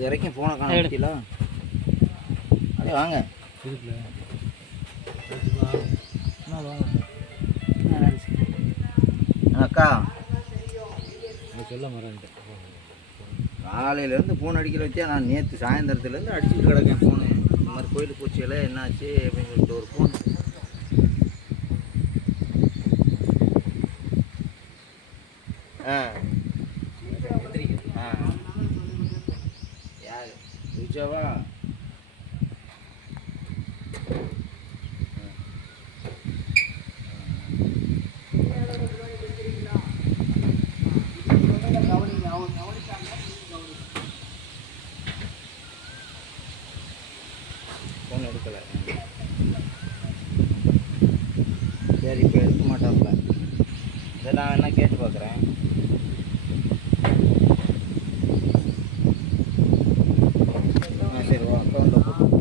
இது வரைக்கும் ஃபோனை காணல. அப்படியே வாங்க அக்கா. சொல்ல மறந்துட்டேன். காலையிலேருந்து ஃபோன் அடிக்கிற வச்சா நான் நேற்று சாயந்தரத்துலேருந்து அடிச்சுட்டு கிடக்கேன் ஃபோனு. இந்த மாதிரி கோயிலுக்கு பூச்சியில் என்னாச்சு அப்படின்னு சொல்லிட்டு ஒரு ஃபோன். யார் ரிஜாவா? ஃபோன் எடுக்கலை. சரி, இப்போ எடுக்க மாட்டாப்புல. இதை நான்